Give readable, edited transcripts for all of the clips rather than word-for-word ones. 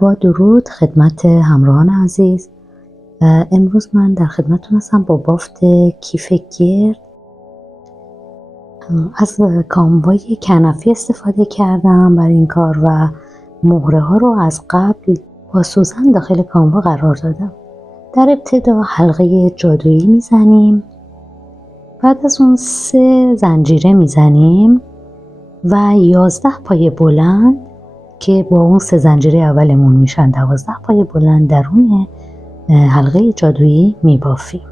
با درود خدمت همراهان عزیز. امروز من در خدمتتون هستم با بافت کیف گرد. از کانوای کنفی استفاده کردم برای این کار و مهره ها رو از قبل با سوزن داخل کانوا قرار دادم. در ابتدا حلقه جادویی میزنیم، بعد از اون 3 زنجیره میزنیم و 11 پایه بلند که با اون 3 زنجیره اولمون میشن 12 پایه بلند درون حلقه جادویی میبافیم.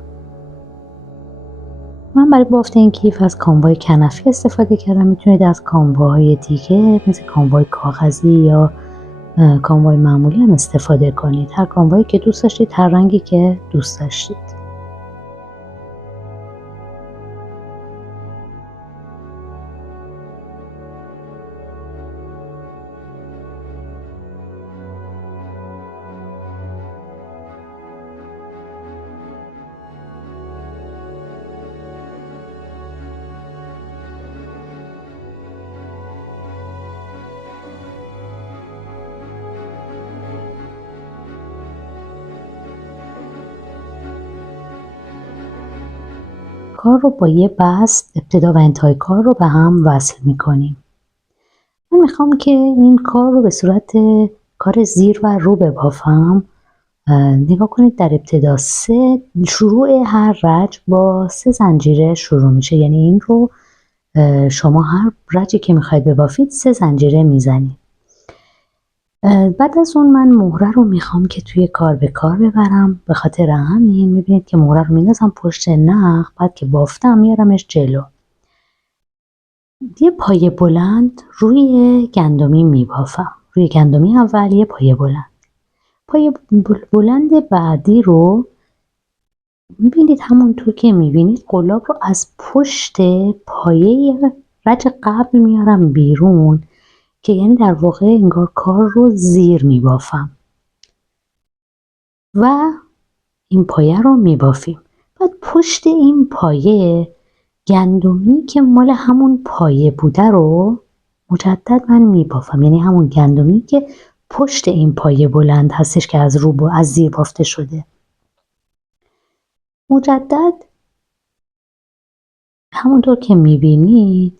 من برای بافت این کیف از کانوای کنفی استفاده کردم. میتونید از کانواهای دیگه مثل کانوای کاغذی یا کانوای معمولی هم استفاده کنید. هر کانوایی که دوست داشتید، هر رنگی که دوست داشتید. کار رو با یه بست ابتدا و انتهای کار رو به هم وصل میکنیم. من میخوام که این کار رو به صورت کار زیر و رو ببافم. نگاه کنید، در ابتدا شروع هر رج با 3 زنجیره شروع میشه، یعنی این رو شما هر رجی که میخواید ببافید 3 زنجیره میزنید. بعد از اون من مهره رو میخوام که توی کار به کار ببرم. به خاطر همین میبینید که مهره رو میندازم پشت نخ، بعد که بافتم میارمش جلو. یه پایه بلند روی گندمی میبافم. روی گندمی اول یه پایه بلند. پایه بلند بعدی رو میبینید همونطور که میبینید قلاب رو از پشت پایه رج قبل میارم بیرون، که یعنی در واقع انگار کار رو زیر میبافم و این پایه رو میبافیم. بعد پشت این پایه گندمی که مال همون پایه بوده رو مجدد من میبافم، یعنی همون گندمی که پشت این پایه بلند هستش که از زیر بافته شده. مجدد همونطور که میبینید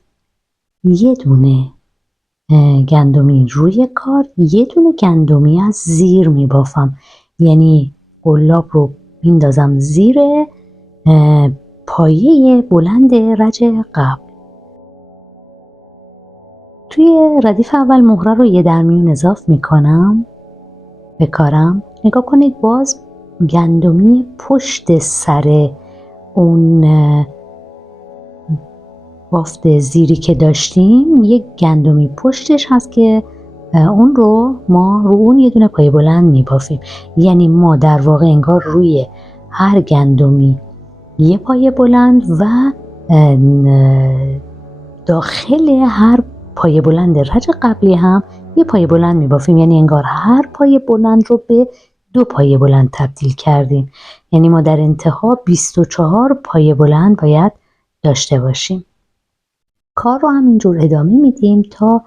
یه دونه گندمی روی کار، یه دونه گندمی از زیر میبافم، یعنی قلاب رو میندازم زیر پایه بلند رج قبل. توی ردیف اول مهره رو یه درمیون اضافه میکنم به کارم. نگاه کنید، باز گندمی پشت سر اون بافت زیری که داشتیم یک گندمی پشتش هست که اون رو ما رو اون یه دونه پایه بلند میبافیم. یعنی ما در واقع انگار روی هر گندمی یه پایه بلند و داخل هر پایه بلند رج قبلی هم یه پایه بلند میبافیم، یعنی انگار هر پایه بلند رو به 2 پایه بلند تبدیل کردیم. یعنی ما در انتها 24 پایه بلند باید داشته باشیم. کار رو همینجور ادامه میدیم تا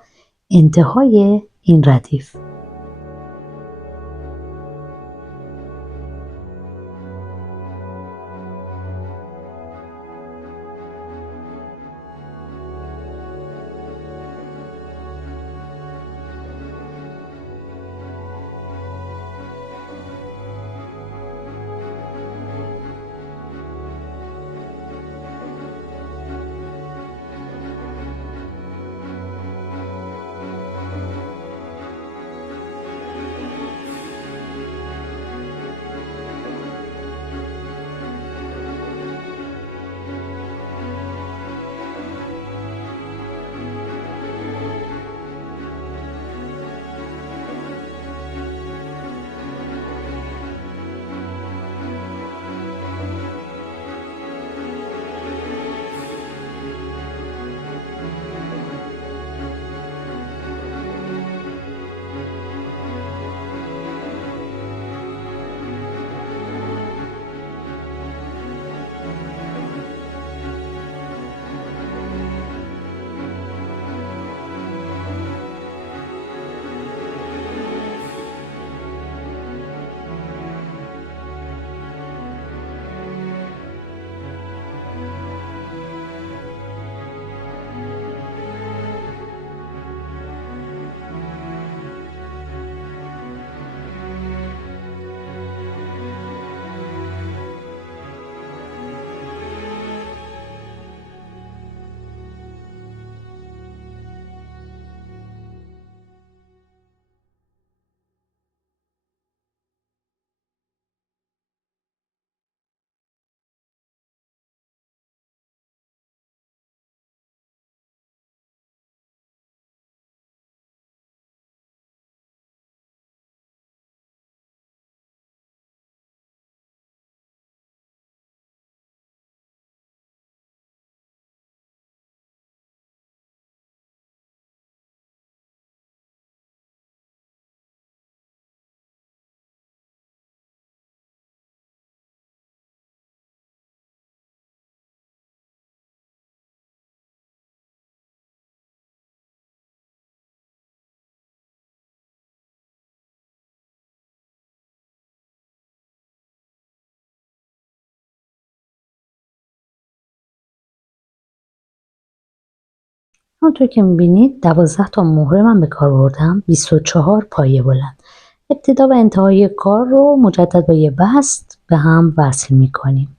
انتهای این ردیف. همونطور که میبینید 12 تا مهره من به کار بردم، 24 پایه بلند. ابتدا و انتهای کار رو مجدد با یه بست به هم وصل میکنیم.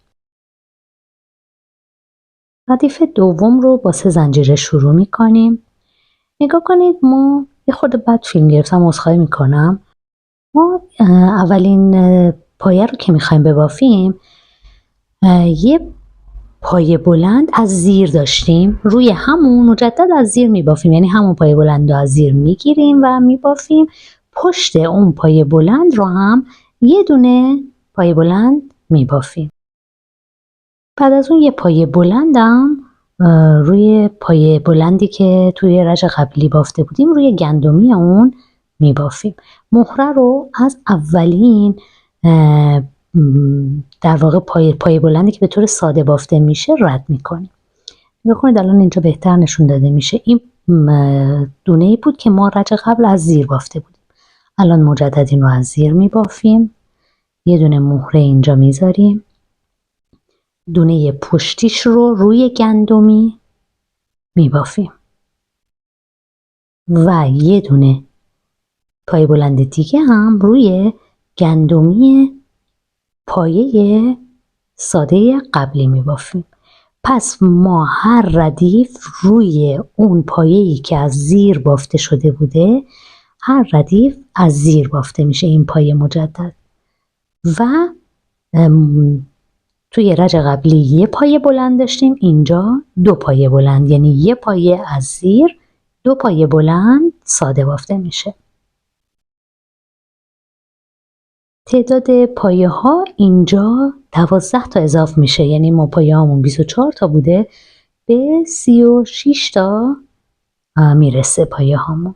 ردیف دوم رو با 3 زنجیره شروع میکنیم. نگاه کنید ما یه خورده بد فیلم گرفتم، عذرخواهی میکنم. ما اولین پایه رو که میخوایم ببافیم یه پایه بلند از زیر داشتیم، روی همون مجدد از زیر میبافیم، یعنی همون پایه بلند رو از زیر میگیریم و میبافیم. پشت اون پایه بلند رو هم یه دونه پایه بلند میبافیم. بعد از اون یه پایه بلندم روی پایه بلندی که توی رج قبلی بافته بودیم روی گندمی اون میبافیم. مهره رو از اولین در واقع پایه بلندی که به طور ساده بافته میشه رد میکنیم. نگاه کنید الان اینجا بهتر نشون داده میشه. این دونه ای بود که ما رج قبل از زیر بافته بودیم. الان مجدد این رو از زیر میبافیم. یه دونه مهره اینجا میذاریم. دونه پشتیش رو روی گندمی میبافیم و یه دونه پایه بلند دیگه هم روی گندمی پایه ساده قبلی میبافیم. پس ما هر ردیف روی اون پایه‌ای که از زیر بافته شده بوده، هر ردیف از زیر بافته میشه این پایه مجدد و توی رج قبلی یه پایه بلند داشتیم، اینجا 2 پایه بلند، یعنی یه پایه از زیر 2 پایه بلند ساده بافته میشه. تعداد پایه ها اینجا 12 تا اضافه میشه، یعنی ما پایه هامون 24 تا بوده به 36 تا میرسه پایه هامون.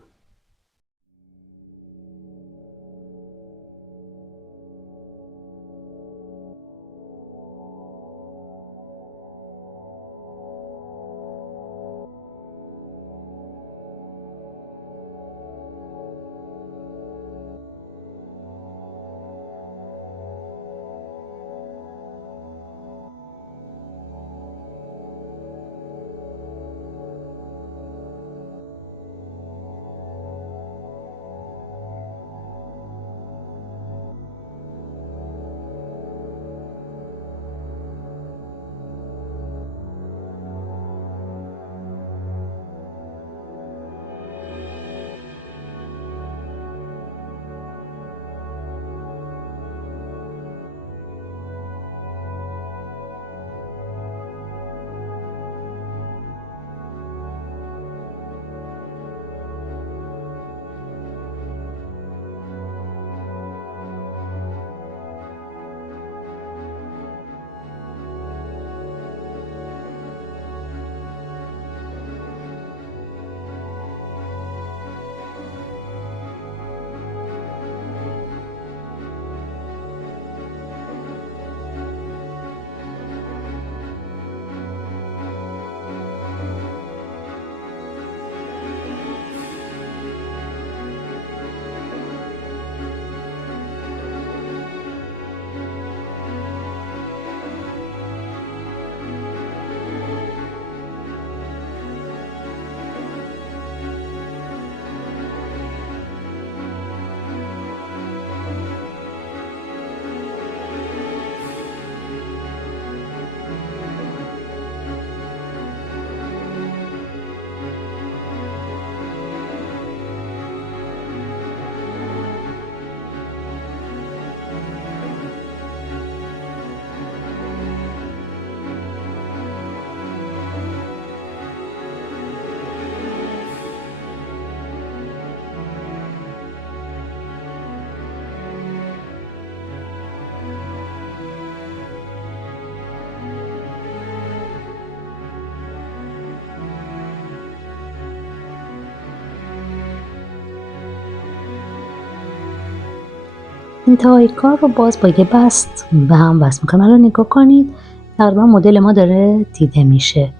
انتهای کار رو باز با یه بست به هم وصل میکنم. الان نگاه کنید تقریبا مدل ما داره دیده میشه.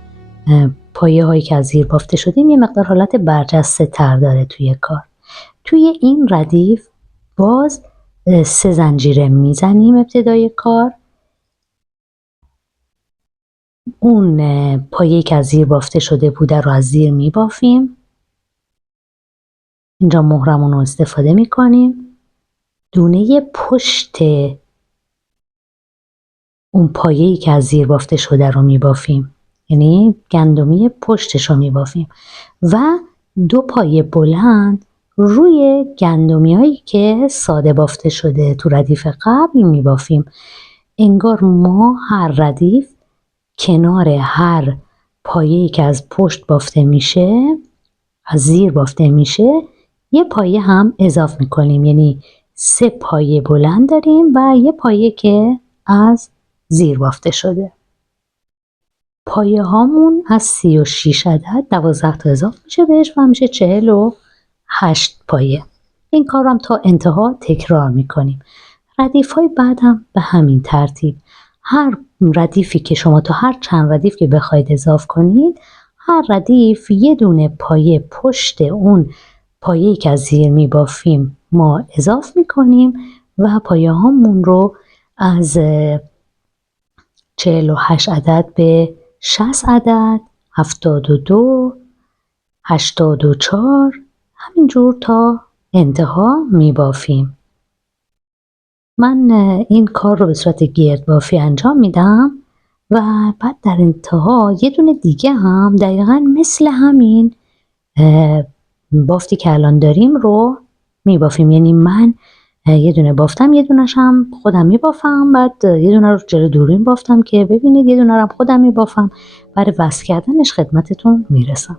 پایه هایی که از زیر بافته شدیم یه مقدار حالت برجسته تر داره توی کار. توی این ردیف باز 3 زنجیره میزنیم ابتدای کار. اون پایه‌ای که از زیر بافته شده بوده رو از زیر میبافیم. اینجا مهرمون رو استفاده میکنیم. دونه پشت اون پایه‌ای که از زیر بافته شده رو میبافیم، یعنی گندمی پشتش رو میبافیم و 2 پایه بلند روی گندمی هایی که ساده بافته شده تو ردیف قبل میبافیم. انگار ما هر ردیف کنار هر پایه‌ای که از پشت بافته میشه، از زیر بافته میشه، یه پایه هم اضافه میکنیم، یعنی 3 پایه بلند داریم و یه پایه که از زیر بافته شده. پایه هامون از 36 عدد 12 تا اضافه میشه بهش و میشه 48 پایه. این کار رو هم تا انتها تکرار میکنیم. ردیف های بعد هم به همین ترتیب. هر ردیفی که شما تا هر چند ردیف که بخواید اضافه کنید، هر ردیف یه دونه پایه پشت اون پایه‌ای که از زیر میبافیم ما اضافه میکنیم و پایه هامون رو از 48 عدد به 60 عدد، 72، 84 همینجور تا انتها میبافیم. من این کار رو به صورت گردبافی انجام میدم و بعد در انتها یه دونه دیگه هم دقیقا مثل همین بافتی که الان داریم رو میبافیم. یعنی من یه دونه بافتم، یه دونش هم خودم میبافم، بعد یه دونه رو جلو دوربین بافتم که ببینید، یه دونه رو هم خودم میبافم. برای وصل کردنش خدمتتون میرسم.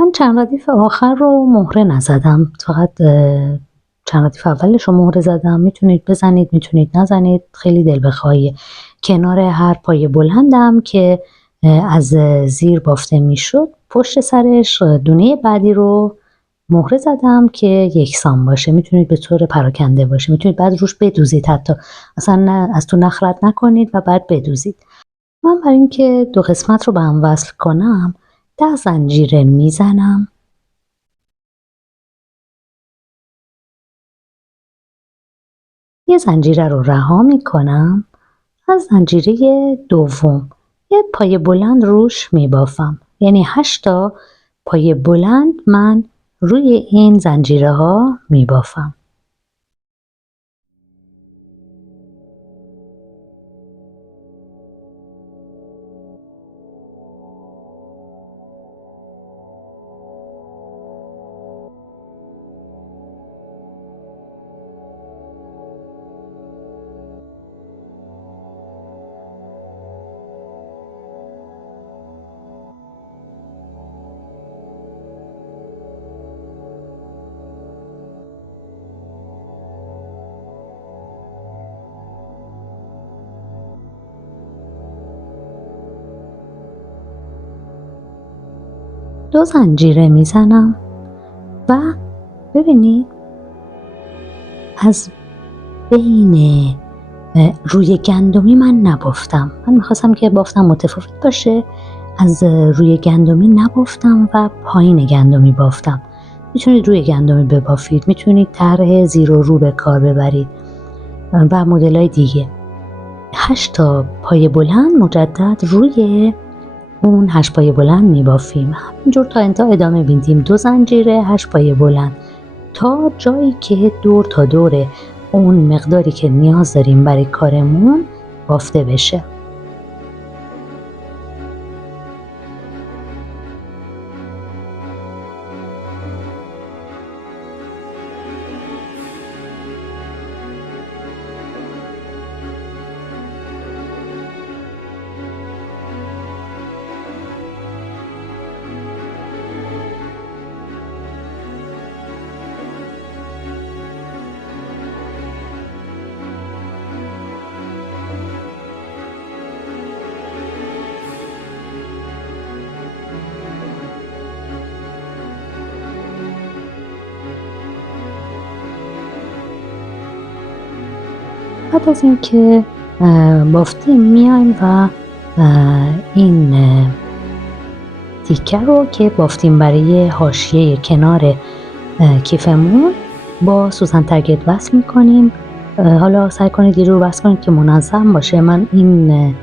من چند ردیف آخر رو مهره نزدم، فقط چند ردیف اولش رو مهره زدم. میتونید بزنید میتونید نزنید، خیلی دل بخواهیه. کنار هر پایه بلندم که از زیر بافته میشد پشت سرش دونه بعدی رو مهره زدم که یکسان باشه. میتونید به طور پراکنده باشه، میتونید بعد روش بدوزید، حتی اصلا نه از تو نخرت نکنید و بعد بدوزید. من برای اینکه دو قسمت رو به هم وصل کنم 10 زنجیره میزنم. یه زنجیره رو رها میکنم. از زنجیره دوم یه پایه بلند روش میبافم، یعنی 8 تا پایه بلند من روی این زنجیره ها میبافم. دو زنجیره میزنم و ببینید از بین روی گندمی من نبافتم. من میخواستم که بافتم متفاوت باشه، از روی گندمی نبافتم و پایین گندمی بافتم. میتونید روی گندمی ببافید، میتونید طرح زیر و رو به کار ببرید و مدل‌های دیگه. 8 تا پایه بلند مجدد روی اون 8 پایه بلند میبافیم، همینجور تا انتها ادامه میدیم. 2 زنجیره 8 پایه بلند تا جایی که دور تا دور اون مقداری که نیاز داریم برای کارمون بافته بشه. بعد از اینکه بافتیم میایم و این تیکه رو که بافتیم برای حاشیه کنار کیفمون با سوزن ترگت وصل میکنیم. حالا سعی کنید یه جور وصل کنید که منظم باشه. من این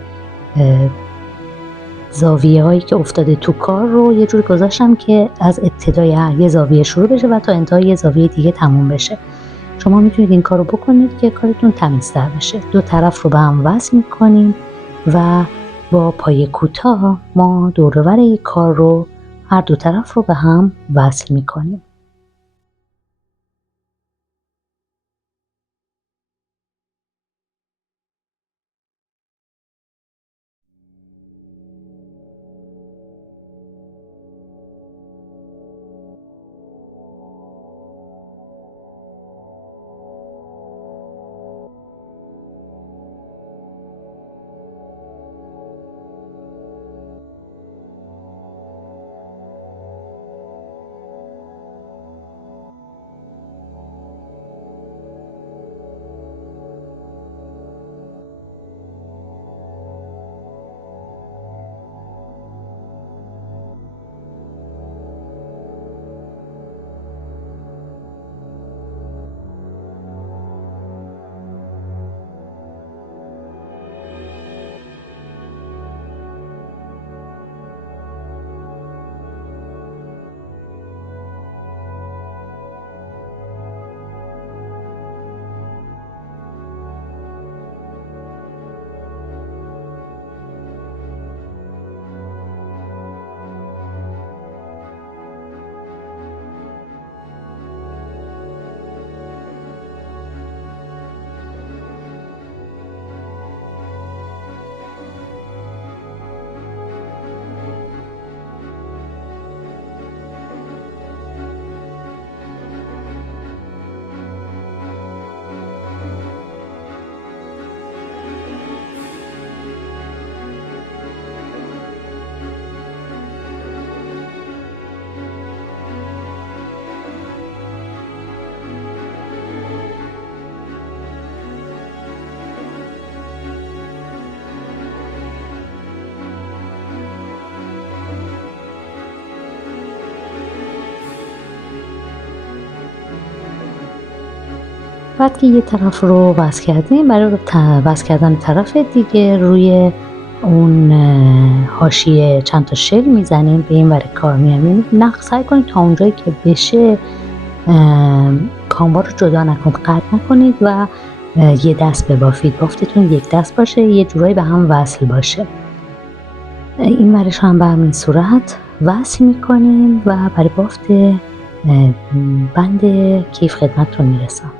زاویه هایی که افتاده تو کار رو یه جور گذاشتم که از ابتدای یه زاویه شروع بشه و تا انتهای یه زاویه دیگه تموم بشه. شما میتونید این کار رو بکنید که کارتون تمیزتر بشه. دو طرف رو به هم وصل میکنیم و با پایه کوتاه ما دور و بر این کار رو هر دو طرف رو به هم وصل میکنیم. بعد که یه طرف رو وصل کردیم، برای وصل کردن طرف دیگه روی اون حاشیه چند تا شل میزنیم، به این ور کار میام. سعی کنید تا اونجایی که بشه کاموا رو جدا نکنید، قطع نکنید و یه دست ببافید. بافتتون یک دست باشه، یه جورایی به هم وصل باشه. این ورش هم به همین صورت وصل میکنیم و برای بافت بند کیف خدمتتون میرسم.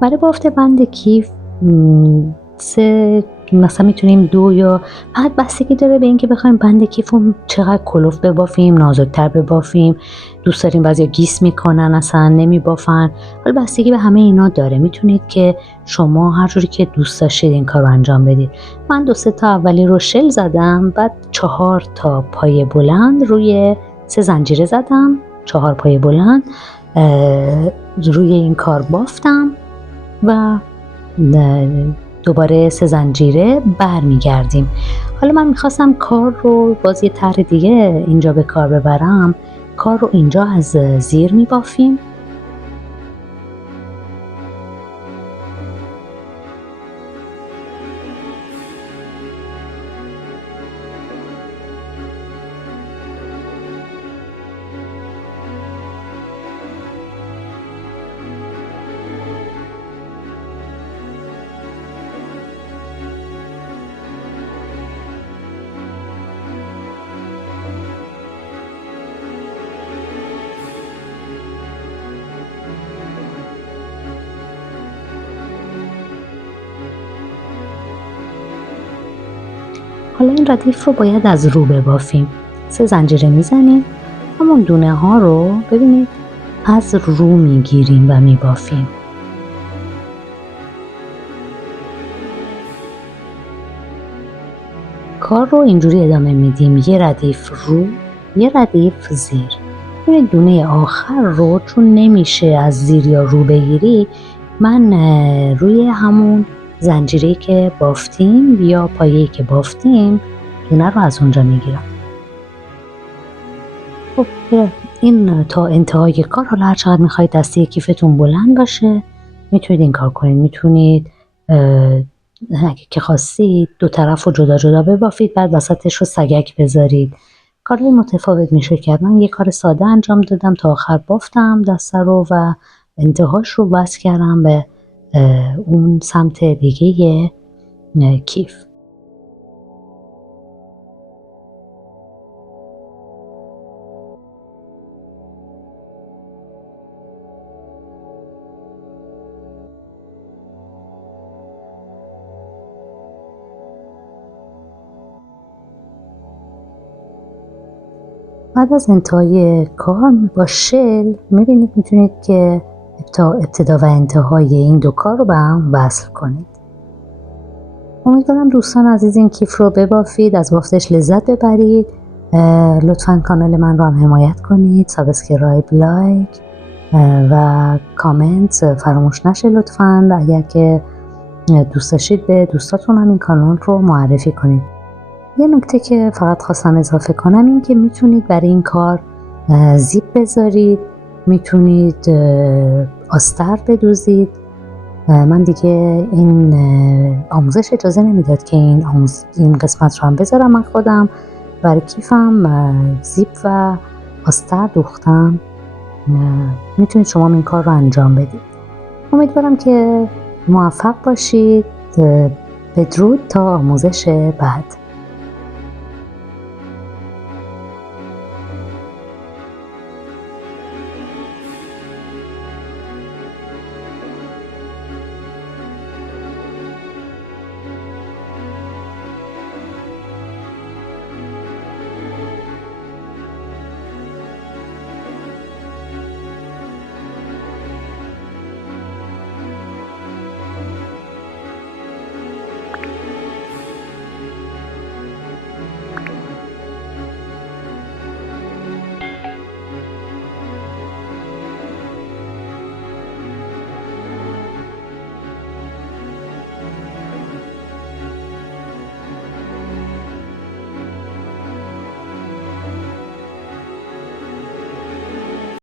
برای بافت بند کیف مثلا میتونیم 2 یا بعد بستگی داره به اینکه بخوایم بند کیف رو چقدر کلوف ببافیم، نازکتر ببافیم. دوست داریم بعضیا گیس میکنن اصلا نمیبافن، حالا بستگی به همه اینا داره. میتونید که شما هر جوری که دوست داشتید این کار رو انجام بدید. من 2-3 تا اولی رو شل زدم، بعد 4 تا پایه بلند روی 3 زنجیره زدم، 4 پایه بلند روی این کار بافتم و دوباره 3 زنجیره برمیگردیم. حالا من میخواستم کار رو باز یه طرح دیگه اینجا به کار ببرم. کار رو اینجا از زیر میبافیم، حالا این ردیف رو باید از رو ببافیم. 3 زنجیره میزنیم، همون دونه ها رو ببینید از رو میگیریم و میبافیم. کار رو اینجوری ادامه میدیم، یه ردیف رو، یه ردیف زیر. این دونه آخر رو چون نمیشه از زیر یا رو بگیری، من روی همون زنجیری که بافتیم یا پایه‌ای که بافتیم دونه رو از اونجا میگیرم. خب این تا انتهای کار. حالا هر چقدر میخواید دسته کیفتون بلند باشه میتونید این کار کنید. میتونید اگه که خواستید 2 طرف رو جدا جدا ببافید، بعد وسطش رو سگک بذارید. کاری متفاوت میشه کرد. من یه کار ساده انجام دادم، تا آخر بافتم دسته رو و انتهاش رو وصل کردم به اون سمت دیگه کیف. بعد از انتهای کار با شل میبینید میتونید که ابتدا و انتهای این 2 کار رو به هم وصل کنید. امیدوارم دوستان عزیز این کیف رو ببافید، از بافتش لذت ببرید. لطفاً کانال من رو هم حمایت کنید، سابسکرایب، لایک و کامنت فراموش نشه لطفاً. اگر که دوست داشتید به دوستاتون هم این کانال رو معرفی کنید. یه نکته که فقط خواستم اضافه کنم این که میتونید برای این کار زیپ بذارید، میتونید آستر بدوزید. من دیگه این آموزش اجازه نمیداد که این قسمت رو هم بذارم. من خودم برای کیفم زیپ و آستر دوختم. میتونید شما این کار رو انجام بدید. امیدوارم که موفق باشید. بدرود تا آموزش بعد.